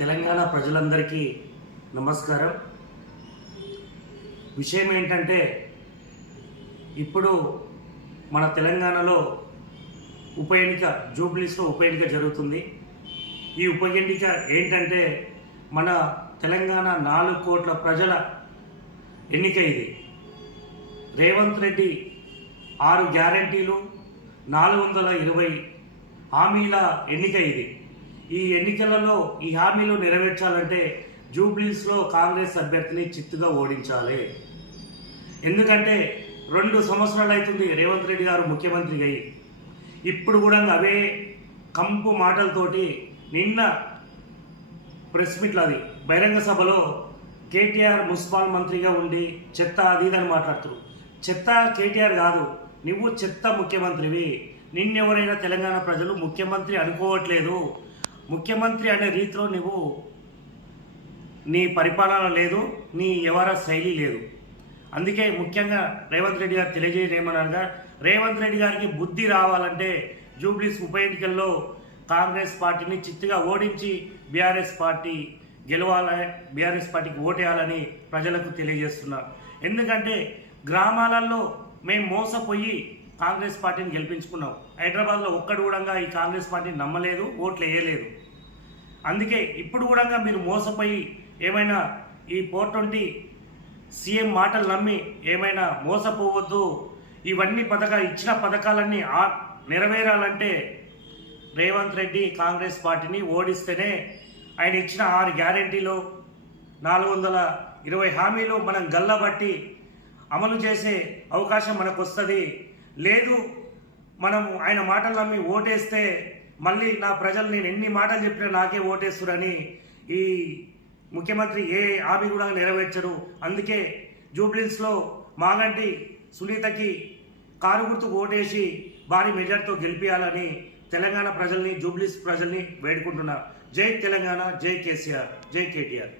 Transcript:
తెలంగాణ ప్రజలందరికీ నమస్కారం. విషయం ఏంటంటే, ఇప్పుడు మన తెలంగాణలో ఉప ఎన్నిక, జూబ్లీస్లో ఉప ఎన్నిక జరుగుతుంది. ఈ ఉప ఎన్నిక ఏంటంటే, మన తెలంగాణ 4 కోట్ల ప్రజల ఎన్నిక ఇది. రేవంత్ రెడ్డి 6 గ్యారంటీలు, 420 హామీల ఎన్నిక ఇది. ఈ ఎన్నికలలో ఈ హామీలు నెరవేర్చాలంటే జూబ్లీస్లో కాంగ్రెస్ అభ్యర్థిని చిత్తుగా ఓడించాలి. ఎందుకంటే 2 సంవత్సరాలు అవుతుంది రేవంత్ రెడ్డి గారు ముఖ్యమంత్రిగా అయ్యి. ఇప్పుడు కూడా అవే కంపు మాటలతోటి నిన్న ప్రెస్ మీట్లో, అది బహిరంగ సభలో కేటీఆర్ మున్సిపల్ మంత్రిగా ఉండి చెత్త అది ఇదని మాట్లాడుతున్నారు. చెత్త కేటీఆర్ కాదు, నువ్వు చెత్త ముఖ్యమంత్రివి. నిన్నెవరైనా తెలంగాణ ప్రజలు ముఖ్యమంత్రి అనుకోవట్లేదు. ముఖ్యమంత్రి అనే రీతిలో నువ్వు, నీ పరిపాలన లేదు, నీ వ్యవహార శైలి లేదు. అందుకే ముఖ్యంగా రేవంత్ రెడ్డి గారు తెలియజేయమనగా, రేవంత్ రెడ్డి గారికి బుద్ధి రావాలంటే జూబ్లీస్ ఉప ఎన్నికల్లో కాంగ్రెస్ పార్టీని చిత్తుగా ఓడించి బీఆర్ఎస్ పార్టీ గెలవాలని, బీఆర్ఎస్ పార్టీకి ఓటేయాలని ప్రజలకు తెలియజేస్తున్నా. ఎందుకంటే గ్రామాలలో మేము మోసపోయి కాంగ్రెస్ పార్టీని గెలిపించుకున్నాం. హైదరాబాద్లో ఒక్కడు కూడా ఈ కాంగ్రెస్ పార్టీని నమ్మలేదు, ఓట్లు వేయలేదు. అందుకే ఇప్పుడు కూడా మీరు మోసపోయి ఏమైనా ఈ 420 సీఎం మాటలు నమ్మి ఏమైనా మోసపోవద్దు. ఇవన్నీ ఇచ్చిన పథకాలన్నీ నెరవేరాలంటే రేవంత్ రెడ్డి కాంగ్రెస్ పార్టీని ఓడిస్తేనే, ఆయన ఇచ్చిన 6 గ్యారెంటీలు, 420 హామీలు మనం గల్లబట్టి అమలు చేసే అవకాశం మనకు వస్తుంది. లేదు మనం ఆయన మాటలు నమ్మి ఓటేస్తే మళ్ళీ నా ప్రజలు నేను ఎన్ని మాటలు చెప్పినా నాకే ఓటేస్తురని ఈ ముఖ్యమంత్రి ఏ హామీ కూడా నెరవేర్చరు. అందుకే జూబ్లీస్లో మాగంటి సునీతకి కారు గుర్తుకు ఓటేసి భారీ మెజార్టీతో గెలిపించాలని తెలంగాణ ప్రజల్ని, జూబ్లీస్ ప్రజల్ని వేడుకుంటున్నా. జై తెలంగాణ, జై కేసీఆర్, జై కేటీఆర్.